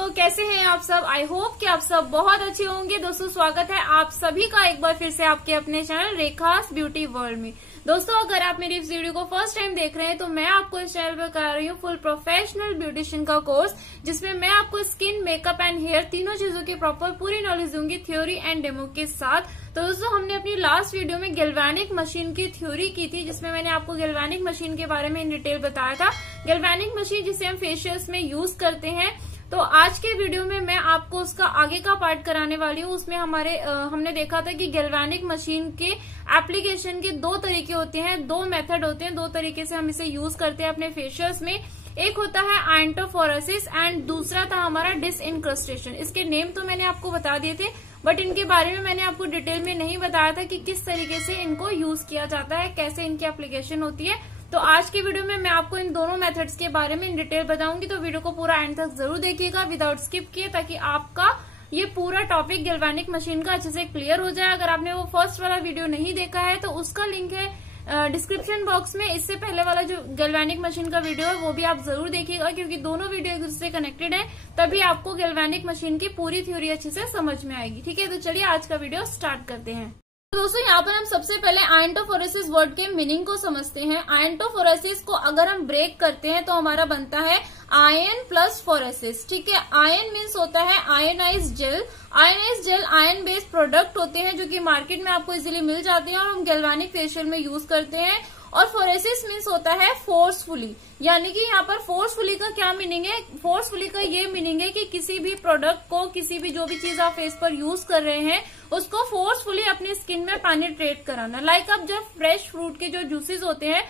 दोस्तों, कैसे हैं आप सब। आई होप कि आप सब बहुत अच्छे होंगे। दोस्तों स्वागत है आप सभी का एक बार फिर से आपके अपने चैनल रेखास ब्यूटी वर्ल्ड में। दोस्तों अगर आप मेरी इस वीडियो को फर्स्ट टाइम देख रहे हैं तो मैं आपको इस चैनल पर करा रही हूँ फुल प्रोफेशनल ब्यूटिशियन का कोर्स, जिसमें मैं आपको स्किन, मेकअप एंड हेयर तीनों चीजों की प्रॉपर पूरी नॉलेज दूंगी, थ्योरी एंड डेमो के साथ। तो दोस्तों हमने अपनी लास्ट वीडियो में गैल्वेनिक मशीन की थ्योरी की थी, जिसमें मैंने आपको गैल्वेनिक मशीन के बारे में इन डिटेल बताया था। गैल्वेनिक मशीन जिसे हम फेशियल्स में यूज करते हैं। तो आज के वीडियो में मैं आपको उसका आगे का पार्ट कराने वाली हूँ। उसमें हमने देखा था कि गैल्वेनिक मशीन के एप्लीकेशन के दो तरीके होते हैं, दो मेथड होते हैं, दो तरीके से हम इसे यूज करते हैं अपने फेशियल्स में। एक होता है आयंटोफोरेसिस एंड दूसरा था हमारा डिसइनक्रस्टेशन। इसके नेम तो मैंने आपको बता दिए थे, बट इनके बारे में मैंने आपको डिटेल में नहीं बताया था कि किस तरीके से इनको यूज किया जाता है, कैसे इनकी एप्लीकेशन होती है। तो आज की वीडियो में मैं आपको इन दोनों मेथड्स के बारे में इन डिटेल बताऊंगी। तो वीडियो को पूरा एंड तक जरूर देखिएगा विदाउट स्किप किए, ताकि आपका ये पूरा टॉपिक गैल्वेनिक मशीन का अच्छे से क्लियर हो जाए। अगर आपने वो फर्स्ट वाला वीडियो नहीं देखा है तो उसका लिंक है डिस्क्रिप्शन बॉक्स में। इससे पहले वाला जो गैल्वेनिक मशीन का वीडियो है वो भी आप जरूर देखिएगा, क्योंकि दोनों वीडियो एक दूसरे से कनेक्टेड है, तभी आपको गैल्वेनिक मशीन की पूरी थ्योरी अच्छे से समझ में आएगी। ठीक है, तो चलिए आज का वीडियो स्टार्ट करते हैं। तो दोस्तों यहाँ पर हम सबसे पहले आयंटोफोरेसिस वर्ड के मीनिंग को समझते हैं। आयंटोफोरेसिस को अगर हम ब्रेक करते हैं तो हमारा बनता है आयन प्लस फोरेसिस। ठीक है, आयन मीन्स होता है ionized gel. Ionized gel ion based product होते हैं जो कि मार्केट में आपको इजीली मिल जाते हैं और हम गैल्वेनिक फेशियल में यूज करते हैं। और फोरेसिस मीन्स होता है फोर्सफुली, यानी कि यहाँ पर फोर्सफुली का क्या मीनिंग है। फोर्सफुली का ये मीनिंग है कि किसी भी प्रोडक्ट को, किसी भी जो भी चीज आप फेस पर यूज कर रहे हैं उसको फोर्सफुली अपनी स्किन में पेनिट्रेट कराना। लाइक आप जब फ्रेश फ्रूट के जो जूसेस होते हैं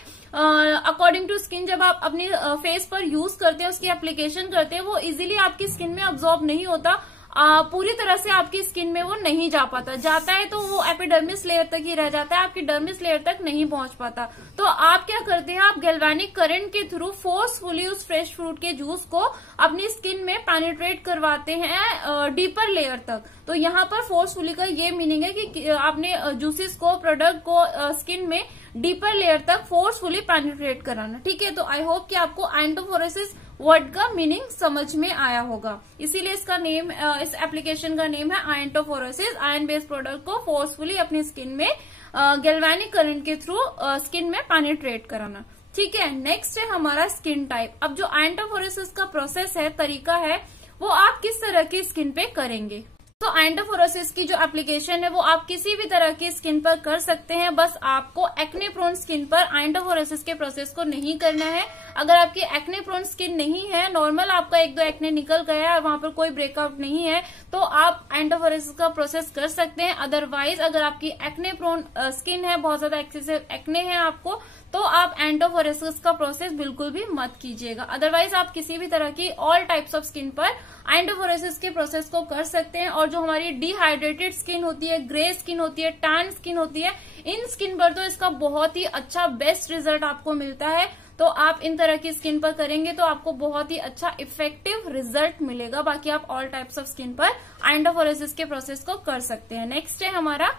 अकॉर्डिंग टू स्किन जब आप अपनी फेस पर यूज करते हैं, उसकी एप्लीकेशन करते हैं, वो इजीली आपकी स्किन में अब्सॉर्ब नहीं होता, पूरी तरह से आपकी स्किन में वो नहीं जा पाता। जाता है तो वो एपिडर्मिस लेयर तक ही रह जाता है, आपकी डर्मिस लेयर तक नहीं पहुंच पाता। तो आप क्या करते हैं, आप गैल्वेनिक करंट के थ्रू फोर्सफुली उस फ्रेश फ्रूट के जूस को अपनी स्किन में पेनिट्रेट करवाते हैं डीपर लेयर तक। तो यहाँ पर फोर्सफुली का ये मीनिंग है कि आपने जूसेस को, प्रोडक्ट को स्किन में डीपर लेयर तक फोर्सफुली पेनिट्रेट कराना। ठीक है, तो आई होप कि आपको आयंटोफोरेसिस वर्ड का मीनिंग समझ में आया होगा। इसीलिए इसका नेम, इस एप्लीकेशन का नेम है आयंटोफोरेसिस। आयन बेस्ड प्रोडक्ट को फोर्सफुली अपनी स्किन में गैल्वेनिक करंट के थ्रू स्किन में पेनिट्रेट कराना। ठीक है, नेक्स्ट है हमारा स्किन टाइप। अब जो आयंटोफोरेसिस का प्रोसेस है, तरीका है, वो आप किस तरह की स्किन पे करेंगे। तो आयंटोफोरेसिस की जो एप्लीकेशन है वो आप किसी भी तरह की स्किन पर कर सकते हैं, बस आपको एक्ने प्रोन स्किन पर आयंटोफोरेसिस के प्रोसेस को नहीं करना है। अगर आपकी एक्ने प्रोन स्किन नहीं है, नॉर्मल आपका एक दो एक्ने निकल गया है, वहां पर कोई ब्रेकआउट नहीं है, तो आप आयंटोफोरेसिस का प्रोसेस कर सकते हैं। अदरवाइज अगर आपकी एक्ने प्रोन स्किन है, बहुत ज्यादा एक्सेसिव एक्ने है आपको, तो आप आयंटोफोरेसिस का प्रोसेस बिल्कुल भी मत कीजिएगा। अदरवाइज आप किसी भी तरह की ऑल टाइप्स ऑफ स्किन पर आयंटोफोरेसिस के प्रोसेस को कर सकते हैं। और जो हमारी डिहाइड्रेटेड स्किन होती है, ग्रे स्किन होती है, टैन स्किन होती है, इन स्किन पर तो इसका बहुत ही अच्छा बेस्ट रिजल्ट आपको मिलता है। तो आप इन तरह की स्किन पर करेंगे तो आपको बहुत ही अच्छा इफेक्टिव रिजल्ट मिलेगा। बाकी आप ऑल टाइप्स ऑफ स्किन पर आयंटोफोरेसिस के प्रोसेस को कर सकते हैं। नेक्स्ट है हमारा,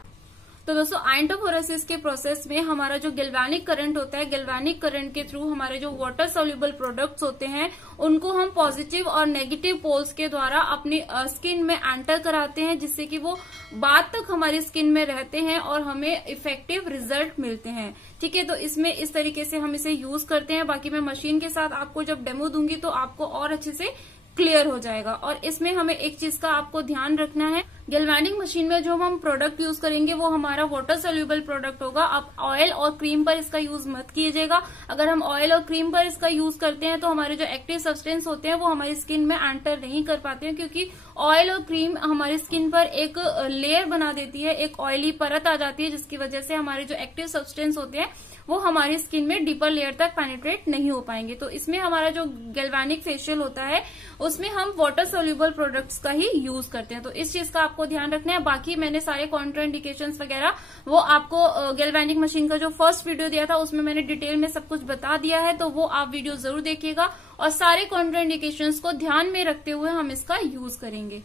तो दोस्तों आयंटोफोरेसिस के प्रोसेस में हमारा जो गैल्वेनिक करंट होता है, गैल्वेनिक करंट के थ्रू हमारे जो वाटर सोल्यूबल प्रोडक्ट्स होते हैं उनको हम पॉजिटिव और नेगेटिव पोल्स के द्वारा अपनी स्किन में एंटर कराते हैं, जिससे कि वो बाद तक हमारी स्किन में रहते हैं और हमें इफेक्टिव रिजल्ट मिलते हैं। ठीक है, तो इसमें इस तरीके से हम इसे यूज करते हैं। बाकी मैं मशीन के साथ आपको जब डेमो दूंगी तो आपको और अच्छे से क्लियर हो जाएगा। और इसमें हमें एक चीज का आपको ध्यान रखना है, गैल्वेनिक मशीन में जो हम प्रोडक्ट यूज करेंगे वो हमारा वाटर सोल्यूबल प्रोडक्ट होगा। आप ऑयल और क्रीम पर इसका यूज मत कीजिएगा। अगर हम ऑयल और क्रीम पर इसका यूज करते हैं तो हमारे जो एक्टिव सब्सटेंस होते हैं वो हमारी स्किन में एंटर नहीं कर पाते हैं, क्योंकि ऑयल और क्रीम हमारी स्किन पर एक लेयर बना देती है, एक ऑयली परत आ जाती है, जिसकी वजह से हमारे जो एक्टिव सब्सटेंस होते हैं वो हमारी स्किन में डीपर लेयर तक पेनिट्रेट नहीं हो पाएंगे। तो इसमें हमारा जो गैल्वेनिक फेशियल होता है उसमें हम वाटर सोल्यूबल प्रोडक्ट्स का ही यूज करते हैं। तो इस चीज का आपको ध्यान रखना है। बाकी मैंने सारे कॉन्ट्राइंडिकेशंस वगैरह वो आपको गैल्वेनिक मशीन का जो फर्स्ट वीडियो दिया था उसमें मैंने डिटेल में सब कुछ बता दिया है, तो वो आप वीडियो जरूर देखिएगा और सारे कॉन्ट्राइंडिकेशंस को ध्यान में रखते हुए हम इसका यूज करेंगे।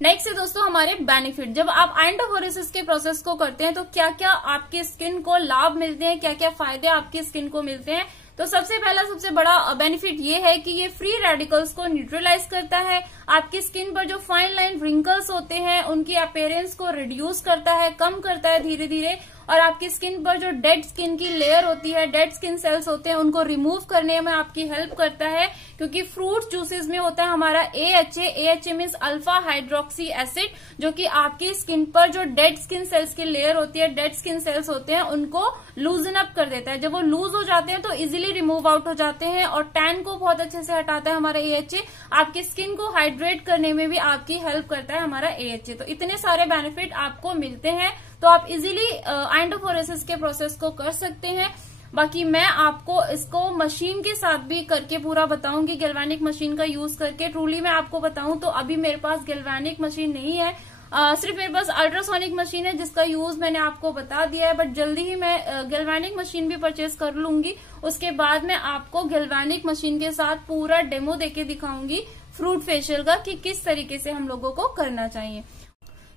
नेक्स्ट है दोस्तों हमारे बेनिफिट। जब आप आयंटोफोरेसिस के प्रोसेस को करते हैं तो क्या क्या आपकी स्किन को लाभ मिलते हैं, क्या क्या फायदे आपकी स्किन को मिलते हैं। तो सबसे पहला सबसे बड़ा बेनिफिट ये है कि ये फ्री रेडिकल्स को न्यूट्रलाइज करता है, आपकी स्किन पर जो फाइन लाइन रिंकल्स होते हैं उनकी अपीयरेंस को रिड्यूस करता है, कम करता है धीरे धीरे, और आपकी स्किन पर जो डेड स्किन की लेयर होती है, डेड स्किन सेल्स होते हैं, उनको रिमूव करने में आपकी हेल्प करता है, क्योंकि फ्रूट जूसेस में होता है हमारा AHA means alpha hydroxy acid, जो कि आपकी स्किन पर जो डेड स्किन सेल्स की लेयर होती है, डेड स्किन सेल्स होते हैं, उनको लूजन अप कर देता है। जब वो लूज हो जाते हैं तो इजिली रिमूव आउट हो जाते हैं, और टैन को बहुत अच्छे से हटाता है हमारा AHA। आपकी स्किन को हाइड्रेट करने में भी आपकी हेल्प करता है हमारा AHA। तो इतने सारे बेनिफिट आपको मिलते हैं, तो आप इजीली आइंडोफोरेसिस के प्रोसेस को कर सकते हैं। बाकी मैं आपको इसको मशीन के साथ भी करके पूरा बताऊंगी, गैल्वेनिक मशीन का यूज करके। ट्रूली मैं आपको बताऊं तो अभी मेरे पास गैल्वेनिक मशीन नहीं है, सिर्फ मेरे पास अल्ट्रासोनिक मशीन है जिसका यूज मैंने आपको बता दिया है, बट जल्दी ही मैं गैल्वेनिक मशीन भी परचेज कर लूंगी। उसके बाद मैं आपको गैल्वेनिक मशीन के साथ पूरा डेमो देके दिखाऊंगी फ्रूट फेशियल का कि किस तरीके से हम लोगों को करना चाहिए।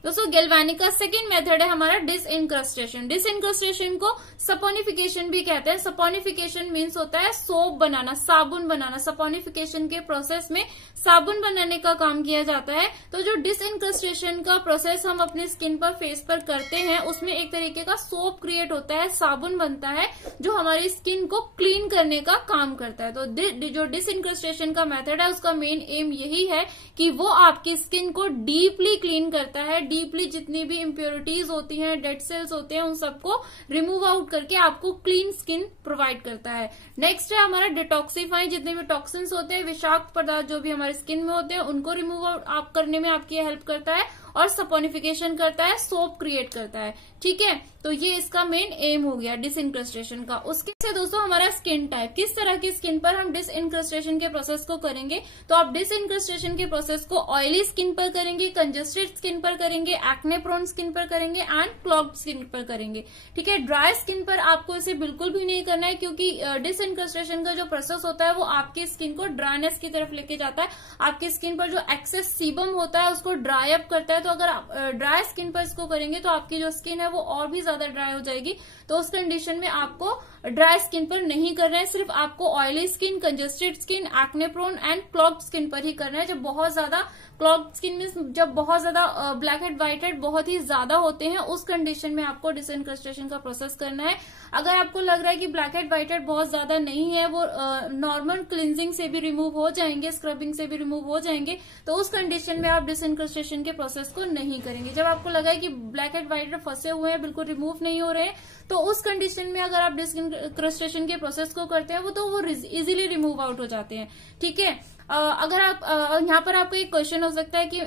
दोस्तों गैल्वेनिक का सेकेंड मेथड है हमारा डिसइनक्रस्टेशन। डिसइनक्रस्टेशन को सपोनिफिकेशन भी कहते हैं। सपोनिफिकेशन मीन्स होता है सोप बनाना, साबुन बनाना। सपोनिफिकेशन के प्रोसेस में साबुन बनाने का काम किया जाता है। तो जो डिसइनक्रस्टेशन का प्रोसेस हम अपनी स्किन पर, फेस पर करते हैं, उसमें एक तरीके का सोप क्रिएट होता है, साबुन बनता है, जो हमारी स्किन को क्लीन करने का काम करता है। तो जो डिसइनक्रस्टेशन का मेथड है उसका मेन एम यही है कि वो आपकी स्किन को डीपली क्लीन करता है, डीपली जितनी भी इम्प्योरिटीज होती हैं, डेड सेल्स होते हैं, उन सबको रिमूव आउट करके आपको क्लीन स्किन प्रोवाइड करता है। नेक्स्ट है हमारा डिटॉक्सिफाई। जितने भी टॉक्सिन्स होते हैं, विषाक्त पदार्थ जो भी हमारे स्किन में होते हैं, उनको रिमूव आउट करने में आपकी हेल्प करता है, और सपोनिफिकेशन करता है, सोप क्रिएट करता है। ठीक है, तो ये इसका मेन एम हो गया डिसइनक्रस्टेशन का। उसके से दोस्तों हमारा स्किन टाइप, किस तरह की स्किन पर हम डिसइनक्रस्टेशन के प्रोसेस को करेंगे। तो आप डिसइनक्रस्टेशन के प्रोसेस को ऑयली स्किन पर करेंगे, कंजस्टेड स्किन पर करेंगे, एक्ने प्रोन स्किन पर करेंगे, एंड क्लॉग्ड स्किन पर करेंगे। ठीक है, ड्राई स्किन पर आपको इसे बिल्कुल भी नहीं करना है, क्योंकि डिसइनक्रस्टेशन का जो प्रोसेस होता है वो आपकी स्किन को ड्राईनेस की तरफ लेके जाता है। आपकी स्किन पर जो एक्सेस सीबम होता है उसको ड्राई अप करता है। तो अगर आप ड्राई स्किन पर इसको करेंगे तो आपकी जो स्किन है वो और भी ज्यादा ड्राई हो जाएगी। तो उस कंडीशन में आपको ड्राई स्किन पर नहीं करना है, सिर्फ आपको oily skin, congested skin, acne prone and clogged skin पर ही करना है। जब बहुत ज्यादा क्लॉग्ड स्किन में जब बहुत ज्यादा ब्लैक हेड व्हाइट हेड बहुत ही ज्यादा होते हैं, उस कंडीशन में आपको डिसइनक्रस्टेशन का प्रोसेस करना है। अगर आपको लग रहा है कि ब्लैक हेड व्हाइट हेड बहुत ज्यादा नहीं है, वो नॉर्मल क्लिनजिंग से भी रिमूव हो जाएंगे, स्क्रबिंग से भी रिमूव हो जाएंगे, तो उस कंडीशन में आप डिसइनक्रस्टेशन के प्रोसेस को नहीं करेंगे। जब आपको लगा है कि ब्लैक हेड व्हाइट हेड फंसे हुए हैं, बिल्कुल रिमूव नहीं हो रहे हैं, तो उस कंडीशन में अगर आप डिसइनक्रस्टेशन के प्रोसेस को करते हैं वो इजीली रिमूव आउट हो जाते हैं। ठीक है, अगर आप यहाँ पर आपको एक क्वेश्चन हो सकता है कि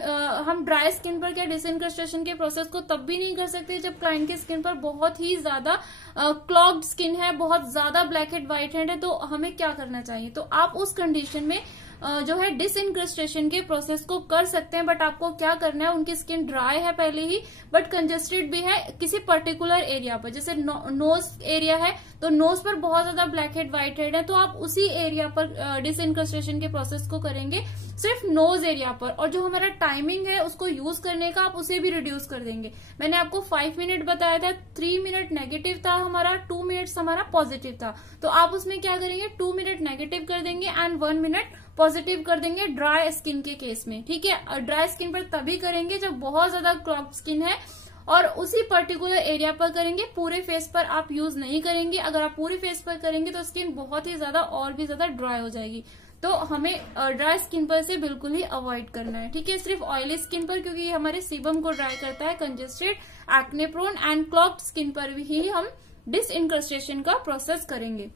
हम ड्राई स्किन पर क्या डिसइनक्रस्टेशन के प्रोसेस को तब भी नहीं कर सकते जब क्लाइंट की स्किन पर बहुत ही ज्यादा क्लॉग्ड स्किन है, बहुत ज्यादा ब्लैक हेड व्हाइट हेड है, तो हमें क्या करना चाहिए। तो आप उस कंडीशन में जो है डिसइनक्रस्टेशन के प्रोसेस को कर सकते हैं, बट आपको क्या करना है, उनकी स्किन ड्राई है पहले ही, बट कंजस्टेड भी है किसी पर्टिकुलर एरिया पर, जैसे नोज एरिया है तो नोज पर बहुत ज्यादा ब्लैक हेड व्हाइट हेड है, तो आप उसी एरिया पर डिसइनक्रस्टेशन के प्रोसेस को करेंगे, सिर्फ नोज एरिया पर। और जो हमारा टाइमिंग है उसको यूज करने का, आप उसे भी रिड्यूस कर देंगे। मैंने आपको 5 मिनट बताया था, 3 मिनट नेगेटिव था हमारा, 2 मिनट्स हमारा पॉजिटिव था। तो आप उसमें क्या करेंगे, 2 मिनट नेगेटिव कर देंगे एंड 1 मिनट पॉजिटिव कर देंगे ड्राई स्किन के केस में। ठीक है, ड्राई स्किन पर तभी करेंगे जब बहुत ज्यादा क्लॉग्ड स्किन है, और उसी पर्टिकुलर एरिया पर करेंगे, पूरे फेस पर आप यूज नहीं करेंगे। अगर आप पूरे फेस पर करेंगे तो स्किन बहुत ही ज्यादा और भी ज्यादा ड्राई हो जाएगी, तो हमें ड्राई स्किन पर से बिल्कुल ही अवॉइड करना है। ठीक है, सिर्फ ऑयली स्किन पर, क्योंकि हमारे सीबम को ड्राई करता है, congested, acne prone and clogged skin पर ही हम डिसइनक्रस्टेशन का प्रोसेस करेंगे।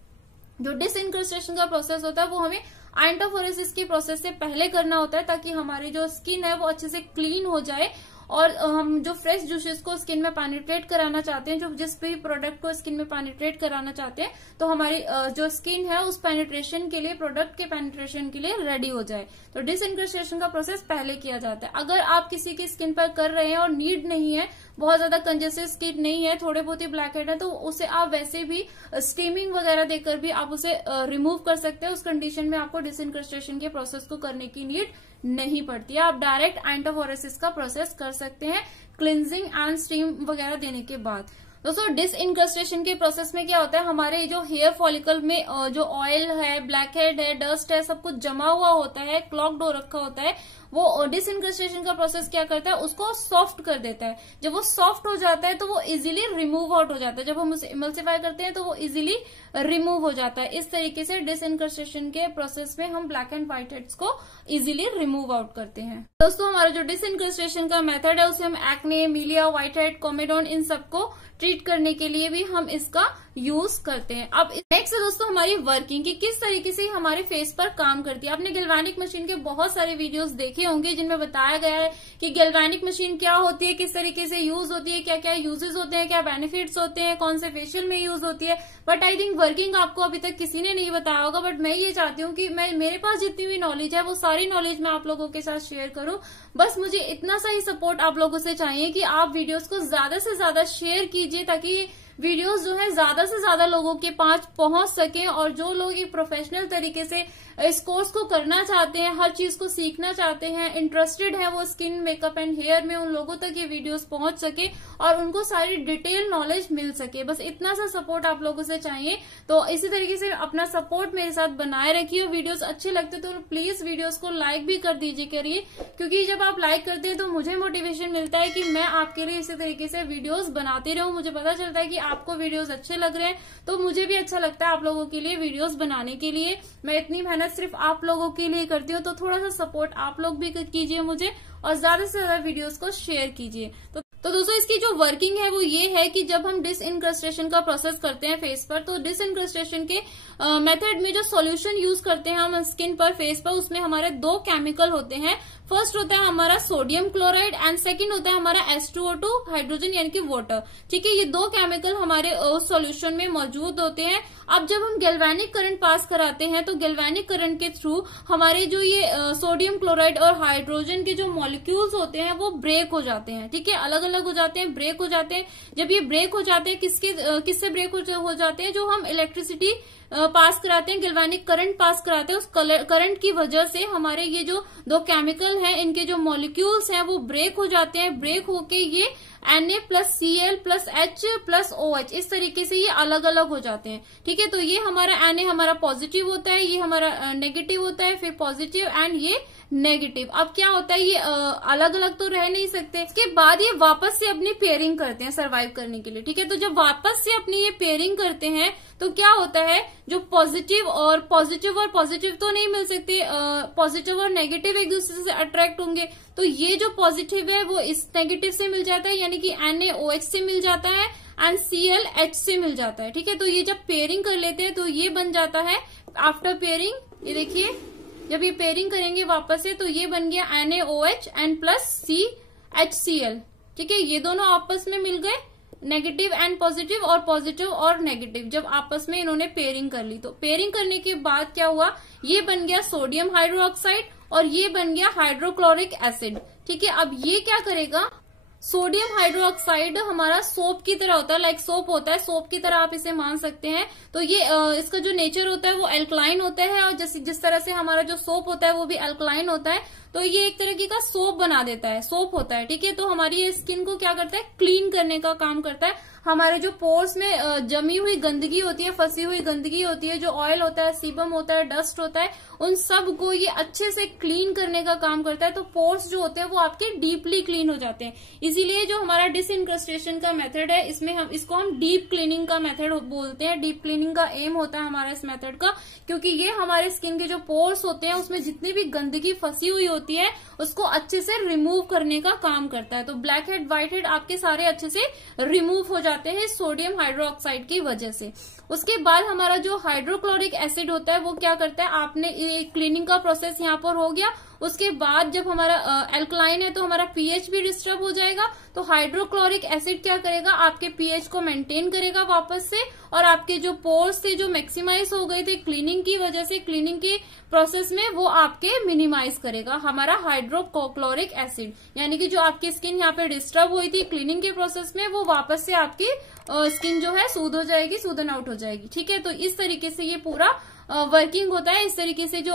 जो डिसइनक्रस्टेशन का प्रोसेस होता है वो हमें आइंटोफोरेसिस के प्रोसेस से पहले करना होता है, ताकि हमारी जो स्किन है वो अच्छे से क्लीन हो जाए, और हम जो फ्रेश जूसेस को स्किन में पेनिट्रेट कराना चाहते हैं, जो जिस भी प्रोडक्ट को स्किन में पेनिट्रेट कराना चाहते हैं, तो हमारी जो स्किन है उस पेनिट्रेशन के लिए, प्रोडक्ट के पेनिट्रेशन के लिए रेडी हो जाए। तो डिसइनक्रस्टेशन का प्रोसेस पहले किया जाता है। अगर आप किसी की स्किन पर कर रहे हैं और नीड नहीं है, बहुत ज्यादा कंजेस्टेड स्किन नहीं है, थोड़े बहुत ही ब्लैक हेड है, तो उसे आप वैसे भी स्टीमिंग वगैरह देकर भी आप उसे रिमूव कर सकते हैं। उस कंडीशन में आपको डिसइनक्रस्टेशन के प्रोसेस को करने की नीड नहीं पड़ती है। आप डायरेक्ट आइंटोफोरेसिस का प्रोसेस कर सकते हैं क्लिनजिंग एंड स्टीम वगैरह देने के बाद। दोस्तों डिसइनक्रस्टेशन के प्रोसेस में क्या होता है, हमारे जो हेयर फॉलिकल में जो ऑयल है, ब्लैक हेड है, डस्ट है, सब कुछ जमा हुआ होता है, क्लॉग्ड हो रखा होता है, वो डिसइनक्रस्टेशन का प्रोसेस क्या करता है, उसको सॉफ्ट कर देता है। जब वो सॉफ्ट हो जाता है तो वो इजीली रिमूव आउट हो जाता है। जब हम उसे इमल्सिफाई करते हैं तो वो इजीली रिमूव हो जाता है। इस तरीके से डिसइनक्रस्टेशन के प्रोसेस में हम ब्लैक एंड व्हाइट हेड्स को इजीली रिमूव आउट करते हैं। दोस्तों हमारा जो डिसइनक्रस्टेशन का मेथड है उसे हम एक्ने, मिलिया, व्हाइट हेड, कोमेडोन इन सबको ट्रीट करने के लिए भी हम इसका यूज करते हैं। अब नेक्स्ट है दोस्तों हमारी वर्किंग की, किस तरीके से हमारे फेस पर काम करती है। आपने गैल्वेनिक मशीन के बहुत सारे वीडियोस देखे होंगे जिनमें बताया गया है कि गैल्वेनिक मशीन क्या होती है, किस तरीके से यूज होती है, क्या क्या यूजेस होते हैं, क्या बेनिफिट्स होते हैं, कौन से फेशियल में यूज होती है। बट आई थिंक वर्किंग आपको अभी तक किसी ने नहीं बताया होगा। बट मैं ये चाहती हूँ कि मेरे पास जितनी भी नॉलेज है वो सारी नॉलेज मैं आप लोगों के साथ शेयर करूँ। बस मुझे इतना सा ही सपोर्ट आप लोगों से चाहिए कि आप वीडियोस को ज्यादा से ज्यादा शेयर कीजिए ताकि वीडियोस जो है ज्यादा से ज्यादा लोगों के पास पहुंच सके, और जो लोग एक प्रोफेशनल तरीके से इस कोर्स को करना चाहते हैं, हर चीज को सीखना चाहते हैं, इंटरेस्टेड है वो स्किन, मेकअप एंड हेयर में, उन लोगों तक ये वीडियोस पहुंच सके और उनको सारी डिटेल नॉलेज मिल सके। बस इतना सा सपोर्ट आप लोगों से चाहिए। तो इसी तरीके से अपना सपोर्ट मेरे साथ बनाए रखिए। वीडियोस अच्छे लगते तो प्लीज वीडियोस को लाइक भी कर दीजिए करिए, क्योंकि जब आप लाइक करते हैं तो मुझे मोटिवेशन मिलता है कि मैं आपके लिए इसी तरीके से वीडियोस बनाती रहूं। मुझे पता चलता है कि आपको वीडियोस अच्छे लग रहे हैं तो मुझे भी अच्छा लगता है आप लोगों के लिए वीडियोस बनाने के लिए। मैं इतनी मेहनत सिर्फ आप लोगों के लिए करती हूँ, तो थोड़ा सा सपोर्ट आप लोग भी कीजिए मुझे और ज्यादा से ज्यादा वीडियोस को शेयर कीजिए। तो दोस्तों इसकी जो वर्किंग है वो ये है कि जब हम डिसइनक्रस्टेशन का प्रोसेस करते हैं फेस पर, तो डिसइनक्रस्टेशन के मेथड में जो सॉल्यूशन यूज करते हैं हम स्किन पर, फेस पर, उसमें हमारे दो केमिकल होते हैं। फर्स्ट होता है हमारा सोडियम क्लोराइड एंड सेकंड होता है हमारा H2O2 हाइड्रोजन यानी कि वाटर। ठीक है, ये दो केमिकल हमारे सॉल्यूशन में मौजूद होते हैं। अब जब हम गैल्वेनिक करंट पास कराते हैं तो गैल्वेनिक करंट के थ्रू हमारे जो ये सोडियम क्लोराइड और हाइड्रोजन के जो मॉलिक्यूल्स होते हैं वो ब्रेक हो जाते हैं। ठीक है, अलग अलग हो जाते हैं, ब्रेक हो जाते हैं। जब ये ब्रेक हो जाते हैं, किससे ब्रेक हो जाते हैं, जो हम इलेक्ट्रिसिटी पास कराते हैं, गैल्वेनिक करंट पास कराते हैं, उस करंट की वजह से हमारे ये जो दो केमिकल हैं, इनके जो मॉलिक्यूल्स हैं वो ब्रेक हो जाते हैं। ब्रेक होके ये Na+Cl+H+OH इस तरीके से ये अलग अलग हो जाते हैं। ठीक है, तो ये हमारा Na हमारा पॉजिटिव होता है, ये हमारा नेगेटिव होता है, फिर पॉजिटिव एंड ये नेगेटिव। अब क्या होता है, ये अलग अलग तो रह नहीं सकते। इसके बाद ये वापस से अपनी पेयरिंग करते हैं सर्वाइव करने के लिए। ठीक है, तो जब वापस से अपनी ये पेयरिंग करते हैं तो क्या होता है, जो पॉजिटिव और पॉजिटिव तो नहीं मिल सकते, पॉजिटिव और नेगेटिव एक दूसरे से अट्रैक्ट होंगे। तो ये जो पॉजिटिव है वो इस नेगेटिव से मिल जाता है, यानी कि NaOH से मिल जाता है एंड ClH से मिल जाता है। ठीक है, तो ये जब पेयरिंग कर लेते हैं तो ये बन जाता है आफ्टर पेयरिंग। ये देखिए, जब ये पेयरिंग करेंगे वापस से तो ये बन गया NaOH एंड प्लस CHCl। ठीक है, ये दोनों आपस में मिल गए, नेगेटिव एंड पॉजिटिव और नेगेटिव, जब आपस में इन्होंने पेयरिंग कर ली। तो पेयरिंग करने के बाद क्या हुआ, ये बन गया सोडियम हाइड्रोक्साइड और ये बन गया हाइड्रोक्लोरिक एसिड। ठीक है, अब ये क्या करेगा, सोडियम हाइड्रोक्साइड हमारा सोप की तरह होता है, लाइक सोप होता है, सोप की तरह आप इसे मान सकते हैं। तो ये इसका जो नेचर होता है वो एल्कलाइन होता है, और जिस तरह से हमारा जो सोप होता है वो भी एल्कलाइन होता है। तो ये एक तरीके का सोप बना देता है, सोप होता है। ठीक है, तो हमारी ये स्किन को क्या करता है, क्लीन करने का काम करता है। हमारे जो पोर्स में जमी हुई गंदगी होती है, फंसी हुई गंदगी होती है, जो ऑयल होता है, सीबम होता है, डस्ट होता है, उन सब को ये अच्छे से क्लीन करने का काम करता है। तो पोर्स जो होते हैं वो आपके डीपली क्लीन हो जाते हैं। इसीलिए जो हमारा डिसइनक्रस्टेशन का मेथड है, इसमें इसको हम डीप क्लीनिंग का मेथड बोलते हैं। डीप क्लीनिंग का एम होता है हमारा इस मेथड का, क्योंकि ये हमारे स्किन के जो पोर्स होते हैं उसमें जितनी भी गंदगी फंसी हुई होती है उसको अच्छे से रिमूव करने का काम करता है। तो ब्लैक हेड, व्हाइट हेड आपके सारे अच्छे से रिमूव हो जाते हैं सोडियम हाइड्रोक्साइड की वजह से। उसके बाद हमारा जो हाइड्रोक्लोरिक एसिड होता है वो क्या करता है, आपने क्लीनिंग का प्रोसेस यहाँ पर हो गया। उसके बाद जब हमारा एल्कलाइन है तो हमारा पीएच भी डिस्टर्ब हो जाएगा। तो हाइड्रोक्लोरिक एसिड क्या करेगा, आपके पीएच को मेंटेन करेगा वापस से, और आपके जो पोर्स थे जो मैक्सिमाइज हो गए थे क्लीनिंग की वजह से, क्लीनिंग के प्रोसेस में, वो आपके मिनिमाइज करेगा हमारा हाइड्रोक्लोरिक एसिड। यानी कि जो आपकी स्किन यहाँ पे डिस्टर्ब हुई थी क्लीनिंग के प्रोसेस में, वो वापस से आपकी स्किन जो है सूद हो जाएगी, सूदन आउट हो जाएगी। ठीक है, तो इस तरीके से ये पूरा वर्किंग होता है। इस तरीके से जो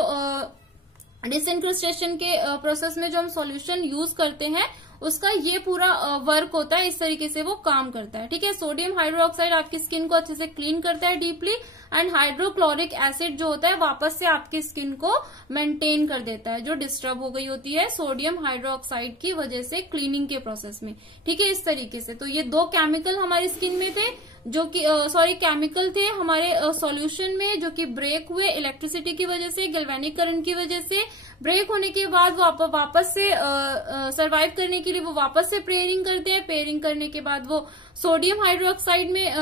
डिसइनक्रस्टेशन के प्रोसेस में जो हम सॉल्यूशन यूज करते हैं उसका ये पूरा वर्क होता है, इस तरीके से वो काम करता है। ठीक है, सोडियम हाइड्रोक्साइड आपकी स्किन को अच्छे से क्लीन करता है डीपली, एंड हाइड्रोक्लोरिक एसिड जो होता है वापस से आपकी स्किन को मेंटेन कर देता है, जो डिस्टर्ब हो गई होती है सोडियम हाइड्रोक्साइड की वजह से क्लीनिंग के प्रोसेस में। ठीक है, इस तरीके से तो ये 2 केमिकल हमारी स्किन में थे जो कि केमिकल थे हमारे सॉल्यूशन में, जो कि ब्रेक हुए इलेक्ट्रिसिटी की वजह से, गैल्वेनिक करंट की वजह से। ब्रेक होने के बाद वो वापस से सरवाइव करने के लिए वो वापस से पेयरिंग करते हैं। पेयरिंग करने के बाद वो सोडियम हाइड्रोक्साइड में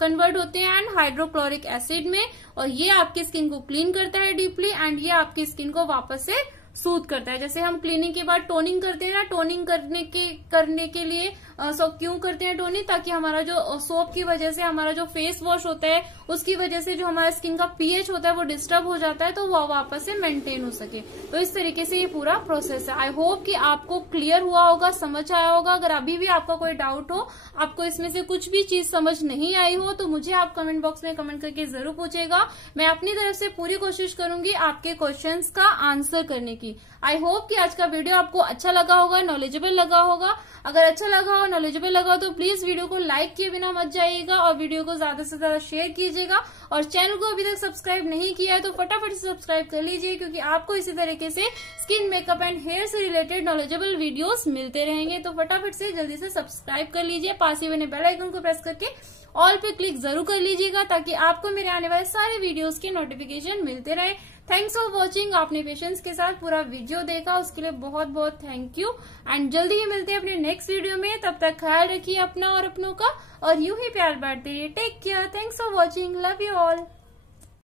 कन्वर्ट होते हैं एंड हाइड्रोक्लोरिक एसिड में, और ये आपकी स्किन को क्लीन करता है डीपली, एंड ये आपकी स्किन को वापस से सूद करता है। जैसे हम क्लीनिंग के बाद टोनिंग करते हैं ना, टोनिंग करने के लिए क्यों करते हैं टोनिंग, ताकि हमारा जो सोप की वजह से हमारा जो फेस वॉश होता है उसकी वजह से जो हमारा स्किन का पीएच होता है वो डिस्टर्ब हो जाता है, तो वो वापस से मेंटेन हो सके। तो इस तरीके से ये पूरा प्रोसेस है। आई होप कि आपको क्लियर हुआ होगा, समझ आया होगा। अगर अभी भी आपका कोई डाउट हो, आपको इसमें से कुछ भी चीज समझ नहीं आई हो, तो मुझे आप कमेंट बॉक्स में कमेंट करके जरूर पूछेगा। मैं अपनी तरफ से पूरी कोशिश करूंगी आपके क्वेश्चंस का आंसर करने की। आई होप कि आज का वीडियो आपको अच्छा लगा होगा, नॉलेजेबल लगा होगा। अगर अच्छा लगा हो, नॉलेजेबल लगा हो, तो प्लीज वीडियो को लाइक किए बिना मत जाइएगा, और वीडियो को ज्यादा से ज्यादा शेयर कीजिएगा। और चैनल को अभी तक सब्सक्राइब नहीं किया है तो फटाफट से सब्सक्राइब कर लीजिए, क्योंकि आपको इसी तरीके से स्किन, मेकअप एंड हेयर से रिलेटेड नॉलेजेबल वीडियोस मिलते रहेंगे। तो फटाफट से जल्दी से सब्सक्राइब कर लीजिए, पास ही बने बेल आइकन को प्रेस करके ऑल पे क्लिक जरूर कर लीजिएगा, ताकि आपको मेरे आने वाले सारे वीडियोस के नोटिफिकेशन मिलते रहे। Thanks for watching. आपने पेशेंस के साथ पूरा वीडियो देखा, उसके लिए बहुत बहुत थैंक यू। एंड जल्दी ही मिलते हैं अपने नेक्स्ट वीडियो में। तब तक ख्याल रखिए अपना और अपनों का, और यूं ही प्यार बांटते रहिए। Take care. Thanks for watching. Love you all.